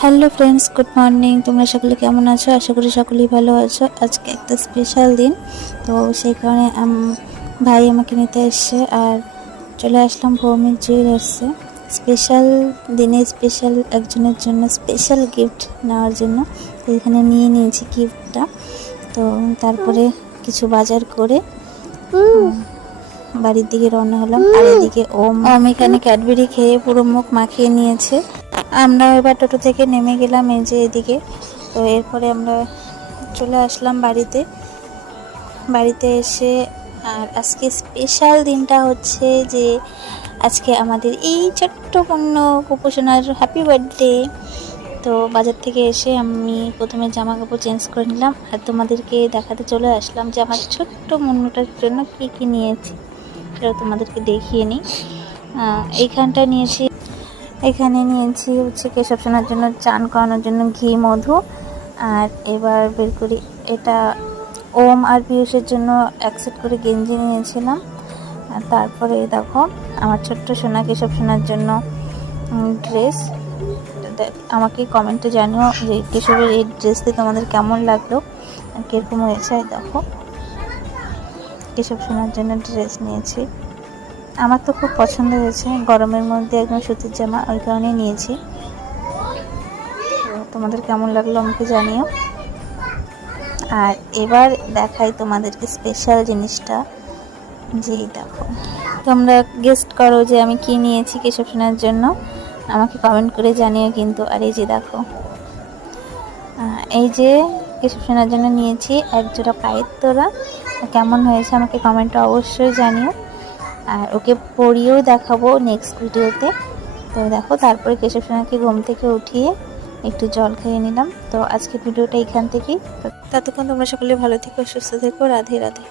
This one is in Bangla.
Hello friends, good morning. তোমরা সকলে কেমন আছো? আশা করি সকলেই ভালো আছো। আজকে একটা স্পেশাল দিন, তো সেই কারণে ভাই আমাকে নিতে এসছে আর চলে আসলাম ভৌমিক জুয়েলার্সে। স্পেশাল দিনে স্পেশাল একজনের জন্য স্পেশাল গিফট নেওয়ার জন্য এখানে নিয়ে নিয়েছি গিফটটা। তো তারপরে কিছু বাজার করে বাড়ির দিকে রওনা হলাম। আর এদিকে ওম এখানে ক্যাডবেরি খেয়ে পুরো মুখ মাখিয়ে নিয়েছে। আমরা এবার টোটো থেকে নেমে গেলাম এই যে এদিকে। তো এরপরে আমরা চলে আসলাম বাড়িতে এসে। আর আজকে স্পেশাল দিনটা হচ্ছে যে আজকে আমাদের এই ছোট্ট পণ্য কুপোষণার হ্যাপি বার্থডে। তো বাজার থেকে এসে আমি প্রথমে জামা কাপড় চেঞ্জ করে নিলাম আর তোমাদেরকে দেখাতে চলে আসলাম যে আমার ছোট্ট মুন্নুটার জন্য কী নিয়েছি সেটা তোমাদেরকে দেখিয়ে নিই। এখানে নিয়েছি হচ্ছে কেশব সোনার জন্য চান করানোর জন্য ঘি, মধু। আর এবার বের করি, এটা ওম আর পিয়ুষের জন্য এক সেট করে গেঞ্জি নিয়েছিলাম। আর তারপরে দেখো আমার ছোট্ট সোনা কেশব সোনার জন্য ড্রেস। আমাকে কমেন্টে জানিও যে কেশবের এই ড্রেসটি তোমাদের কেমন লাগলো আর কীরকম হয়েছে। দেখো কেশব সোনার জন্য ড্রেস নিয়েছি, আমার তো খুব পছন্দ হয়েছে। গরমের মধ্যে একদম সুতির জামা, ওই কারণে নিয়েছি। তোমাদের কেমন লাগলো আমাকে জানিও। আর এবার দেখাই তোমাদেরকে স্পেশাল জিনিসটা, যে দেখো তোমরা গেস্ট করো যে আমি কি নিয়েছি কেশব সোনার জন্য, আমাকে কমেন্ট করে জানিও কিন্তু। আর এই যে দেখো, এই যে কেশব সোনার জন্য নিয়েছি এক জোড়া পায়ের তোড়া। কেমন হয়েছে আমাকে কমেন্টে অবশ্যই জানিও। আর ওকে পরিয়েও দেখাবো নেক্সট ভিডিওতে। তো দেখো তারপরে কেশব সোনাকে ঘুম থেকে উঠিয়ে একটু জল খেয়ে নিলাম। তো আজকের ভিডিওটা এখান থেকেই। ততক্ষণ তোমরা সকলে ভালো থেকো, সুস্থ থেকো। রাধে রাধে।